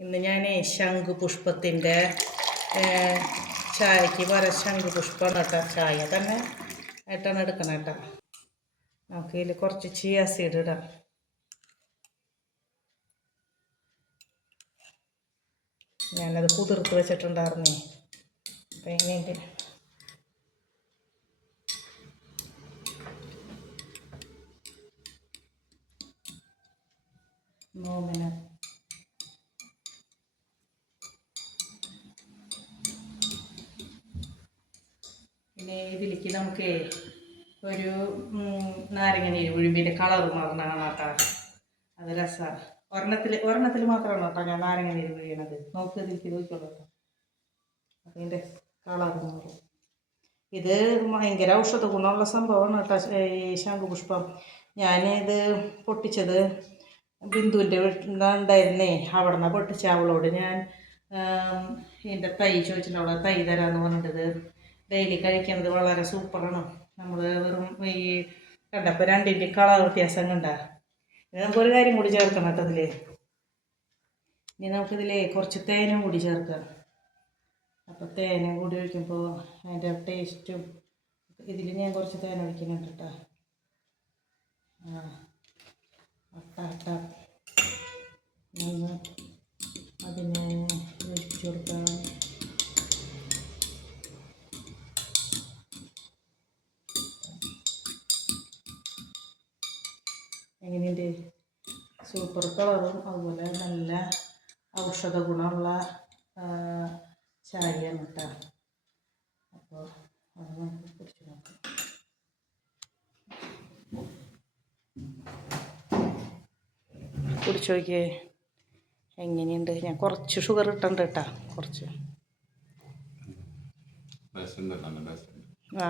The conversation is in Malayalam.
ഇന്ന് ഞാൻ ശംഖുപുഷ്പത്തിന്റെ ചായക്ക് വര ശംഖുപുഷ്പം കേട്ടോ ചായ തന്നെ ആയിട്ടാണ് എടുക്കണം കേട്ടോ. നമുക്ക് ഇതിൽ കുറച്ച് ചിയ സീഡ് ഇടാം. ഞാനത് കുതിർത്ത് വെച്ചിട്ടുണ്ടായിരുന്നേ. അപ്പം ഇങ്ങനെ നോമിന പിന്നെ ഇതിലേക്ക് നമുക്ക് ഒരു നാരങ്ങ നീര് ഉഴുമ്പിന്റെ കളർ മാറുന്ന കാണാട്ടാ അത് രസമാണ് ഒരെണ്ണത്തിൽ ഒരെണ്ണത്തിൽ മാത്രമാണ് കേട്ടോ ഞാൻ നാരങ്ങ നീര് വീഴണത്. നോക്ക് ഇതിലേക്ക് കേട്ടോ. അപ്പം കളർ മാറും. ഇത് ഭയങ്കര ഔഷധ ഗുണമുള്ള സംഭവമാണ് കേട്ടോ ഈ ശംഖുപുഷ്പം ഞാനിത് പൊട്ടിച്ചത് ബിന്ദുവിന്റെ വീട്ടിലുണ്ടായിരുന്നേ അവിടെ നിന്ന് പൊട്ടിച്ച. അവളോട് ഞാൻ എന്റെ തൈ ചോദിച്ചിട്ട് അവളെ തൈ തരാമെന്ന് പറഞ്ഞിട്ടത്. ഡെയിലി കഴിക്കുന്നത് വളരെ സൂപ്പറാണ്. നമ്മൾ വെറും ഈ കണ്ടപ്പോൾ രണ്ടിന്റെ കളർ വ്യത്യാസം കണ്ട ഇനി നമുക്കൊരു കാര്യം കൂടി ചേർക്കണം കേട്ടോ ഇതിൽ ഇനി നമുക്കിതിലെ കുറച്ച് തേനും കൂടി ചേർക്കാം. അപ്പോൾ തേനും കൂടി ഒഴിക്കുമ്പോൾ അതിന്റെ ടേസ്റ്റും ഇതിൽ ഞാൻ കുറച്ച് തേൻ ഒഴിക്കുന്നുണ്ട് കേട്ടോ. ആ അട്ട അട്ട. അതിന് ഒഴിച്ചു കൊടുക്കാം. എങ്ങനെയുണ്ട്? സൂപ്പർ കളറും അതുപോലെ നല്ല ഔഷധ ഗുണമുള്ള ചായയാണ് കേട്ടോ അപ്പോൾ അത് നമുക്ക് കുറിച്ച് നോക്കാം. കുടിച്ചു നോക്കിയേ. എങ്ങനെയുണ്ട്? ഞാൻ കുറച്ച് ഷുഗർ ഇട്ടുണ്ട് കേട്ടോ കുറച്ച്. ആ.